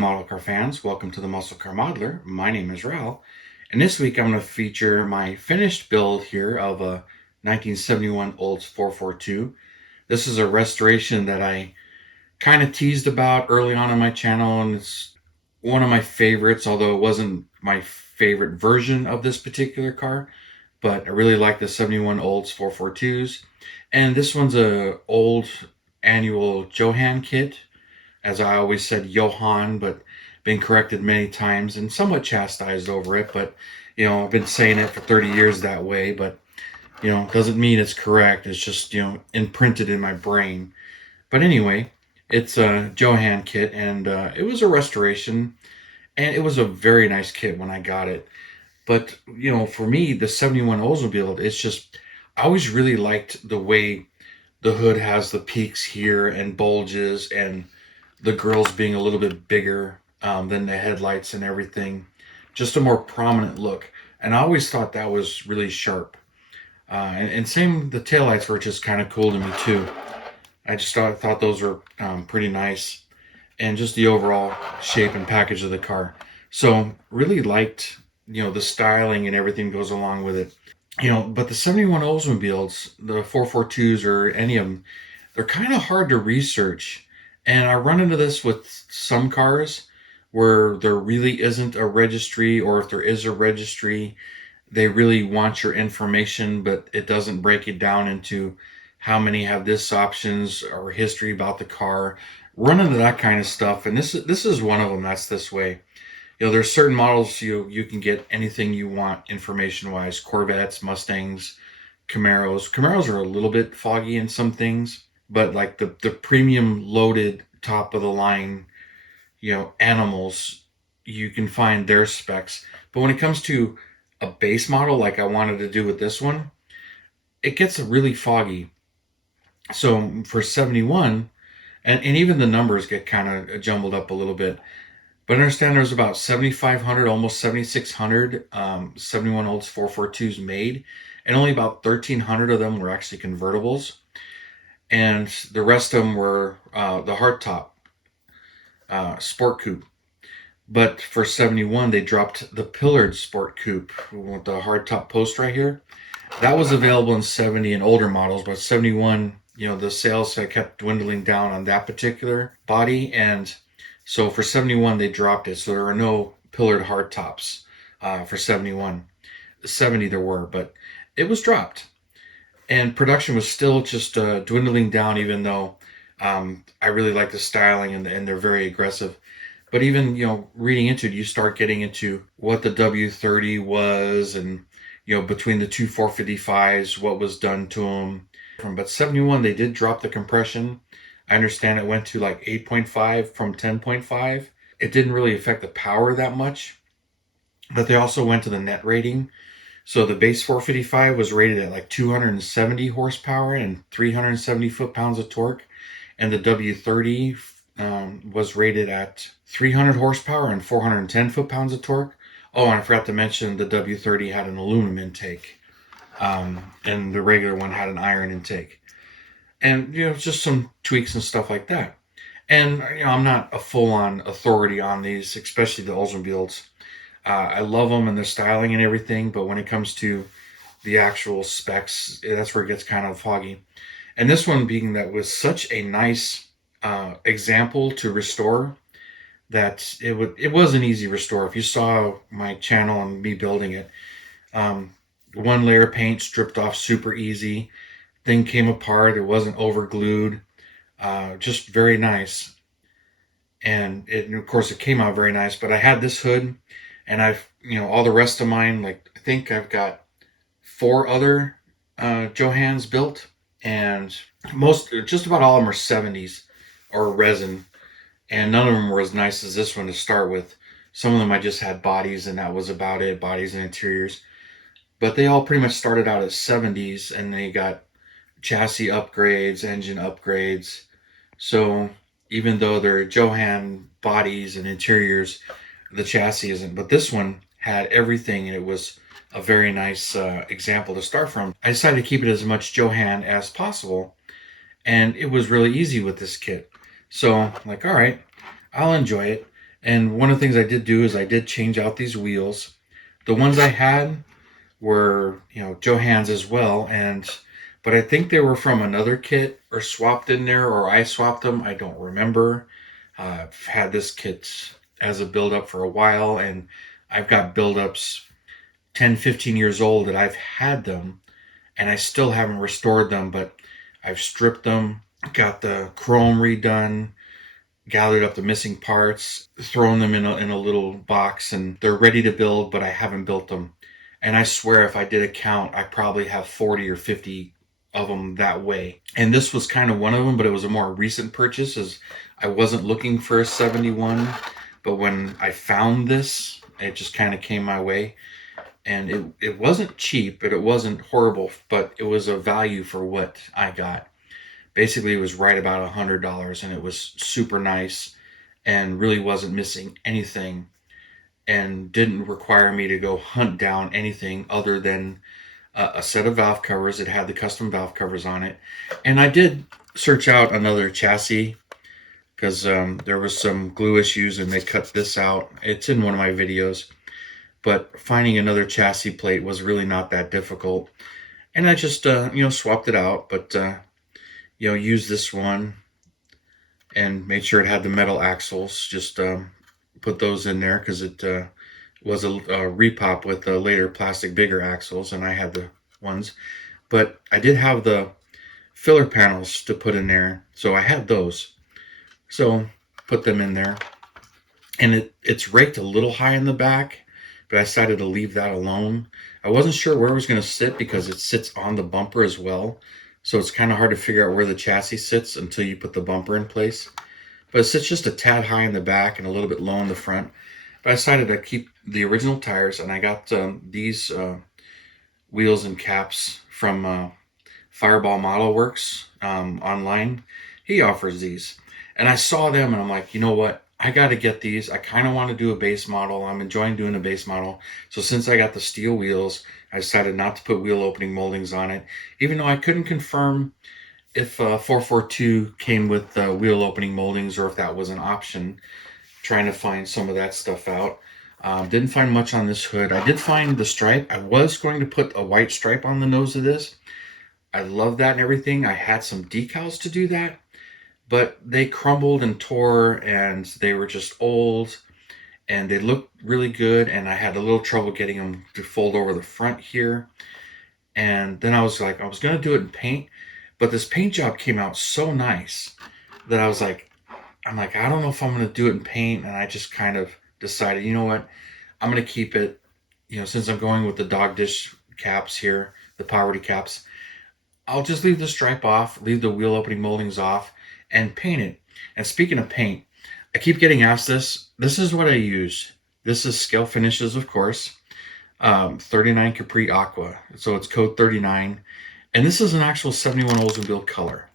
model car fans, welcome to the Muscle Car Modeler. My name is Ral, and this week I'm going to feature my finished build here of a 1971 Olds 442. This is a restoration that I kind of teased about early on my channel, and it's one of my favorites, although it wasn't my favorite version of this particular car, but I really like the 71 Olds 442s. And this one's a old annual Johan kit. As I always said, Johann, but been corrected many times and somewhat chastised over it. But, I've been saying it for 30 years that way, but, doesn't mean it's correct. It's just, imprinted in my brain. But anyway, it's a Johann kit, and it was a restoration, and it was a very nice kit when I got it. But, for me, the 71 Oldsmobile, it's just, I always really liked the way the hood has the peaks here and bulges, and the grills being a little bit bigger than the headlights and everything. Just a more prominent look. And I always thought that was really sharp. And same, the taillights were just kind of cool to me too. I just thought those were pretty nice. And just the overall shape and package of the car. So really liked, the styling and everything goes along with it. But the 71 Oldsmobiles, the 442s or any of them, they're kind of hard to research. And I run into this with some cars where there really isn't a registry, or if there is a registry, they really want your information, but it doesn't break it down into how many have this options or history about the car. Run into that kind of stuff, and this is one of them that's this way. There's certain models you can get anything you want information-wise. Corvettes, Mustangs, Camaros. Camaros are a little bit foggy in some things, but like the premium loaded top of the line, animals, you can find their specs. But when it comes to a base model, like I wanted to do with this one, it gets really foggy. So for 71, and even the numbers get kind of jumbled up a little bit. But understand there's about 7,500, almost 7,600 71 Olds 442s made, and only about 1,300 of them were actually convertibles. And the rest of them were the hardtop sport coupe. But for 71, they dropped the pillared sport coupe with the hardtop post right here. That was available in 70 and older models, but 71, the sales had kept dwindling down on that particular body. And so for 71, they dropped it. So there are no pillared hardtops for 71. 70 there were, but it was dropped. And production was still just dwindling down, even though I really like the styling and they're very aggressive. But even, reading into it, you start getting into what the W30 was, and, between the two 455s, what was done to them. But 71, they did drop the compression. I understand it went to like 8.5 from 10.5. It didn't really affect the power that much, but they also went to the net rating. So the base 455 was rated at like 270 horsepower and 370 foot-pounds of torque. And the W30 was rated at 300 horsepower and 410 foot-pounds of torque. Oh, and I forgot to mention the W30 had an aluminum intake. And the regular one had an iron intake. And, just some tweaks and stuff like that. And, I'm not a full-on authority on these, especially the Oldsmobiles. I love them and their styling and everything, but when it comes to the actual specs, that's where it gets kind of foggy. And this one being that was such a nice example to restore, that it was an easy restore. If you saw my channel and me building it, one layer of paint stripped off super easy. Thing came apart. It wasn't over glued. Just very nice. And of course it came out very nice, but I had this hood, and I've, all the rest of mine, like, I think I've got 4 other Johans built, and just about all of them are 70s or resin, and none of them were as nice as this one to start with. Some of them I just had bodies, and that was about it, bodies and interiors. But they all pretty much started out as 70s, and they got chassis upgrades, engine upgrades. So even though they're Johan bodies and interiors, the chassis isn't. But this one had everything, and it was a very nice example to start from. I decided to keep it as much Johan as possible, and it was really easy with this kit. So I'm like, all right, I'll enjoy it. And one of the things I did do is I did change out these wheels. The ones I had were, Johan's as well, and but I think they were from another kit or swapped in there, or I swapped them. I don't remember. I've had this kit as a build-up for a while, and I've got build-ups 10, 15 years old that I've had them, and I still haven't restored them, but I've stripped them, got the chrome redone, gathered up the missing parts, thrown them in a little box, and they're ready to build, but I haven't built them. And I swear, if I did a count, I probably have 40 or 50 of them that way. And this was kind of one of them, but it was a more recent purchase, as I wasn't looking for a 71. But when I found this, it just kind of came my way. And it wasn't cheap, but it wasn't horrible, but it was a value for what I got. Basically, it was right about $100, and it was super nice and really wasn't missing anything, and didn't require me to go hunt down anything other than a set of valve covers. It had the custom valve covers on it. And I did search out another chassis because there was some glue issues, and they cut this out. It's in one of my videos. But finding another chassis plate was really not that difficult. And I just, swapped it out, but, used this one and made sure it had the metal axles. Just put those in there because it was a repop with later plastic bigger axles, and I had the ones. But I did have the filler panels to put in there, so I had those. So put them in there, and it's raked a little high in the back, but I decided to leave that alone. I wasn't sure where it was going to sit because it sits on the bumper as well. So it's kind of hard to figure out where the chassis sits until you put the bumper in place. But it sits just a tad high in the back and a little bit low in the front. But I decided to keep the original tires, and I got these wheels and caps from Fireball Model Works online. He offers these. And I saw them, and I'm like, you know what? I got to get these. I kind of want to do a base model. I'm enjoying doing a base model. So since I got the steel wheels, I decided not to put wheel opening moldings on it, even though I couldn't confirm if 442 came with wheel opening moldings or if that was an option. Trying to find some of that stuff out. Didn't find much on this hood. I did find the stripe. I was going to put a white stripe on the nose of this. I love that and everything. I had some decals to do that, but they crumbled and tore, and they were just old, and they looked really good, and I had a little trouble getting them to fold over the front here. And then I was like, I was going to do it in paint, but this paint job came out so nice that I'm like, I don't know if I'm going to do it in paint. And I just kind of decided, you know what, I'm going to keep it, since I'm going with the dog dish caps here, the poverty caps, I'll just leave the stripe off, leave the wheel opening moldings off, and paint it. And speaking of paint, I keep getting asked this. This is what I use. This is Scale Finishes, of course. 39 Capri Aqua. So it's code 39. And this is an actual 71 Oldsmobile color.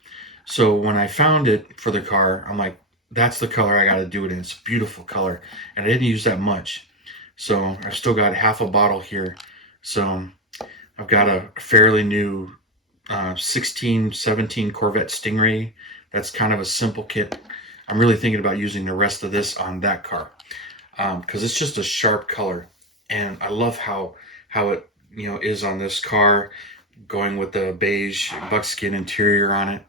So when I found it for the car, I'm like, that's the color I got to do it in. It's a beautiful color. And I didn't use that much. So I've still got half a bottle here. So I've got a fairly new 16, 17 Corvette Stingray. That's kind of a simple kit. I'm really thinking about using the rest of this on that car because it's just a sharp color. And I love how it is on this car, going with the beige buckskin interior on it.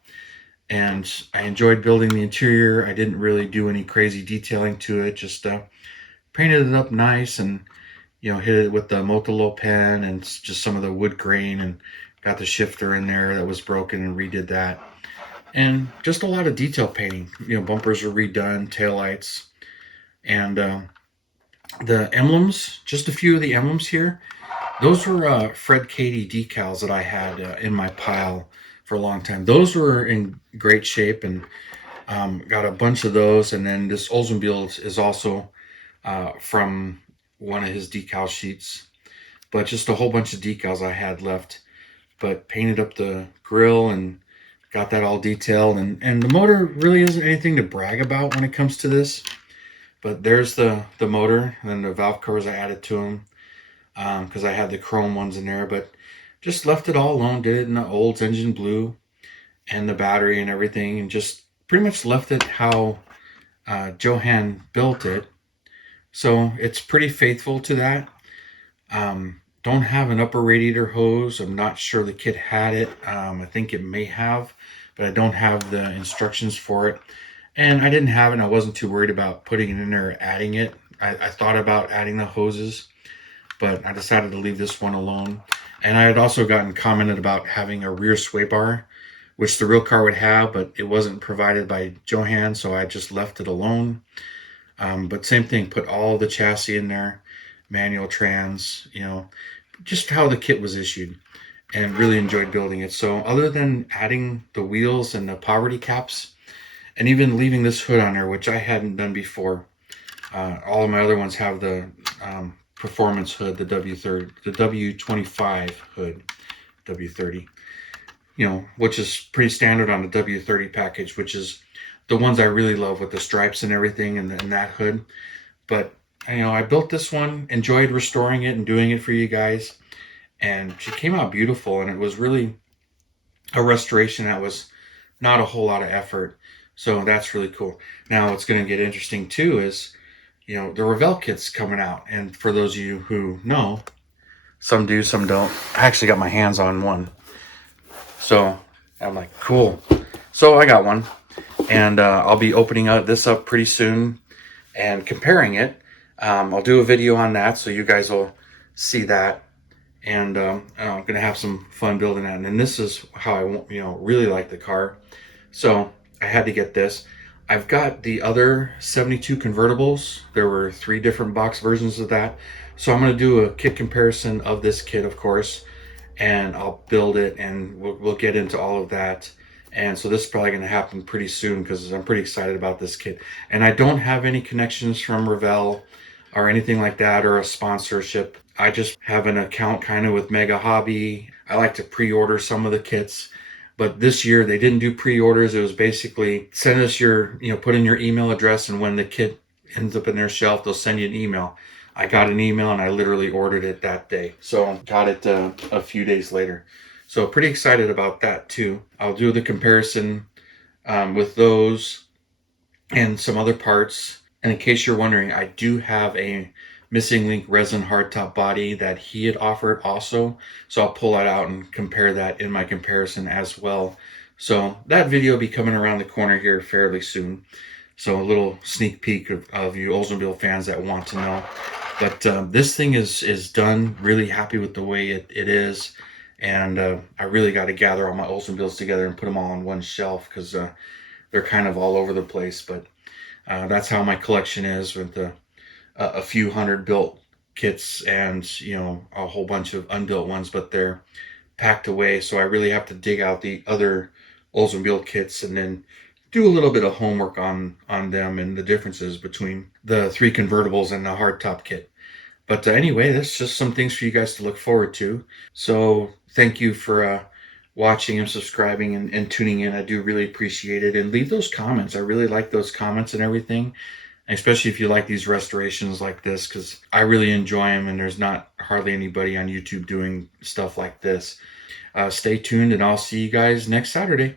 And I enjoyed building the interior. I didn't really do any crazy detailing to it, just painted it up nice, and hit it with the Motolo pen and just some of the wood grain, and got the shifter in there that was broken and redid that. And just a lot of detail painting. Bumpers are redone, taillights, and the emblems, just a few of the emblems here. Those were Fred Cady decals that I had in my pile for a long time. Those were in great shape, and got a bunch of those. And then this Oldsmobile is also from one of his decal sheets, but just a whole bunch of decals I had left. But painted up the grill and got that all detailed. And the motor really isn't anything to brag about when it comes to this. But there's the motor, and then the valve covers I added to them because I had the chrome ones in there. But just left it all alone, did it in the Olds engine blue and the battery and everything, and just pretty much left it how Johan built it. So it's pretty faithful to that. Don't have an upper radiator hose. I'm not sure the kit had it. I think it may have, but I don't have the instructions for it. And I didn't have it, and I wasn't too worried about putting it in there or adding it. I thought about adding the hoses, but I decided to leave this one alone. And I had also gotten commented about having a rear sway bar, which the real car would have, but it wasn't provided by Johan, so I just left it alone. But same thing, put all the chassis in there, manual trans, just how the kit was issued, and really enjoyed building it. So other than adding the wheels and the poverty caps, and even leaving this hood on there, which I hadn't done before, all of my other ones have the performance hood, the W30, the W25 hood, W30, which is pretty standard on the W30 package, which is the ones I really love with the stripes and everything and that hood. But I built this one, enjoyed restoring it and doing it for you guys, and she came out beautiful. And it was really a restoration that was not a whole lot of effort. So that's really cool. Now, what's going to get interesting too is, the Revell kit's coming out. And for those of you who know, some do, some don't. I actually got my hands on one. So I'm like, cool. So I got one. And I'll be opening this up pretty soon and comparing it. I'll do a video on that, so you guys will see that. And I'm going to have some fun building that. And this is how I really like the car. So I had to get this. I've got the other 72 convertibles. There were 3 different box versions of that. So I'm going to do a kit comparison of this kit, of course, and I'll build it, and we'll get into all of that. And so this is probably going to happen pretty soon because I'm pretty excited about this kit. And I don't have any connections from Revell or anything like that, or a sponsorship. I just have an account kind of with Mega Hobby. I like to pre-order some of the kits. But this year they didn't do pre-orders. It was basically send us put in your email address, and when the kit ends up in their shelf, they'll send you an email. I got an email and I literally ordered it that day. So got it a few days later. So pretty excited about that too. I'll do the comparison with those and some other parts. And in case you're wondering, I do have a missing link resin hardtop body that he had offered also. So I'll pull that out and compare that in my comparison as well. So that video will be coming around the corner here fairly soon. So a little sneak peek of you Oldsmobile fans that want to know. But this thing is done. Really happy with the way it is. And I really got to gather all my Oldsmobiles together and put them all on one shelf because they're kind of all over the place. But that's how my collection is, with a few hundred built kits and a whole bunch of unbuilt ones, but they're packed away. So I really have to dig out the other Oldsmobile kits and then do a little bit of homework on them and the differences between the 3 convertibles and the hardtop kit. But anyway, that's just some things for you guys to look forward to. So thank you for watching and subscribing and tuning in. I do really appreciate it. And leave those comments. I really like those comments and everything, especially if you like these restorations like this, because I really enjoy them, and there's not hardly anybody on YouTube doing stuff like this. Stay tuned, and I'll see you guys next Saturday.